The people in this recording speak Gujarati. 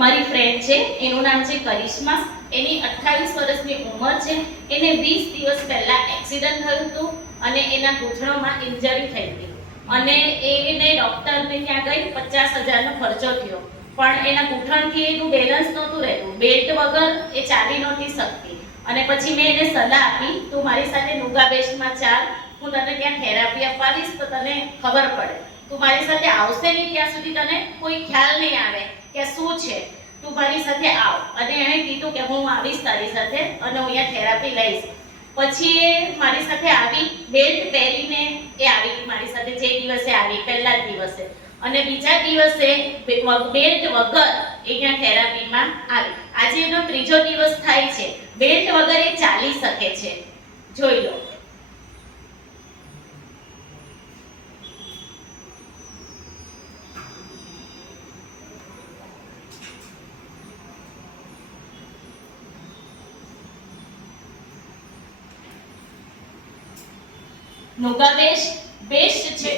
મારી ફ્રેન્ડ છે, એનું નામ છે કરિશ્મા. એની 28 વર્ષની ઉંમર છે. એને 20 દિવસ પહેલા એક્સિડન્ટ થયું હતું અને એના ઘૂંટણોમાં ઇન્જરી થઈ હતી અને એને ડોક્ટરને ત્યાં ગઈ 50,000નો ખર્ચો થયો. પણ એના ઘૂંટણથી એનું બેલેન્સ નહોતું રહેતું, બેલ્ટ વગર એ ચાલી નહોતી શકતી. અને પછી મેં એને સલાહ આપી, તું મારી સાથે નુગા બેસ્ટમાં ચાલ, હું તને ત્યાં થેરાપી અપાવીશ તો તને ખબર પડે. તું મારી સાથે આવશે નહીં ત્યાં સુધી તને કોઈ ખ્યાલ નહીં આવે કે શું છે. તું મારી સાથે આવ. અને એણે કીધું કે હું આવીશ તારી સાથે અને હું અહીંયા થેરાપી લઈશ. પછી એ મારી સાથે આવી, બેલ્ટ પહેરીને એ આવી મારી સાથે. જે દિવસે આવી પહેલા જ દિવસે અને બીજા દિવસે બેલ્ટ વગર અહીંયા થેરાપીમાં આવી. આજે એનો 3જો દિવસ થાય છે. બેલ્ટ વગર એ ચાલી શકે છે. જોઈ લો. નુગા બેસ્ટ છે.